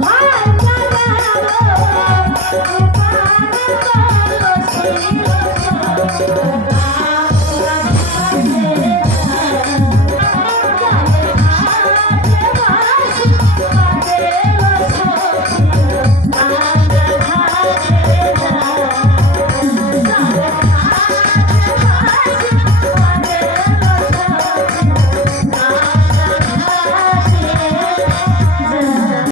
Bye.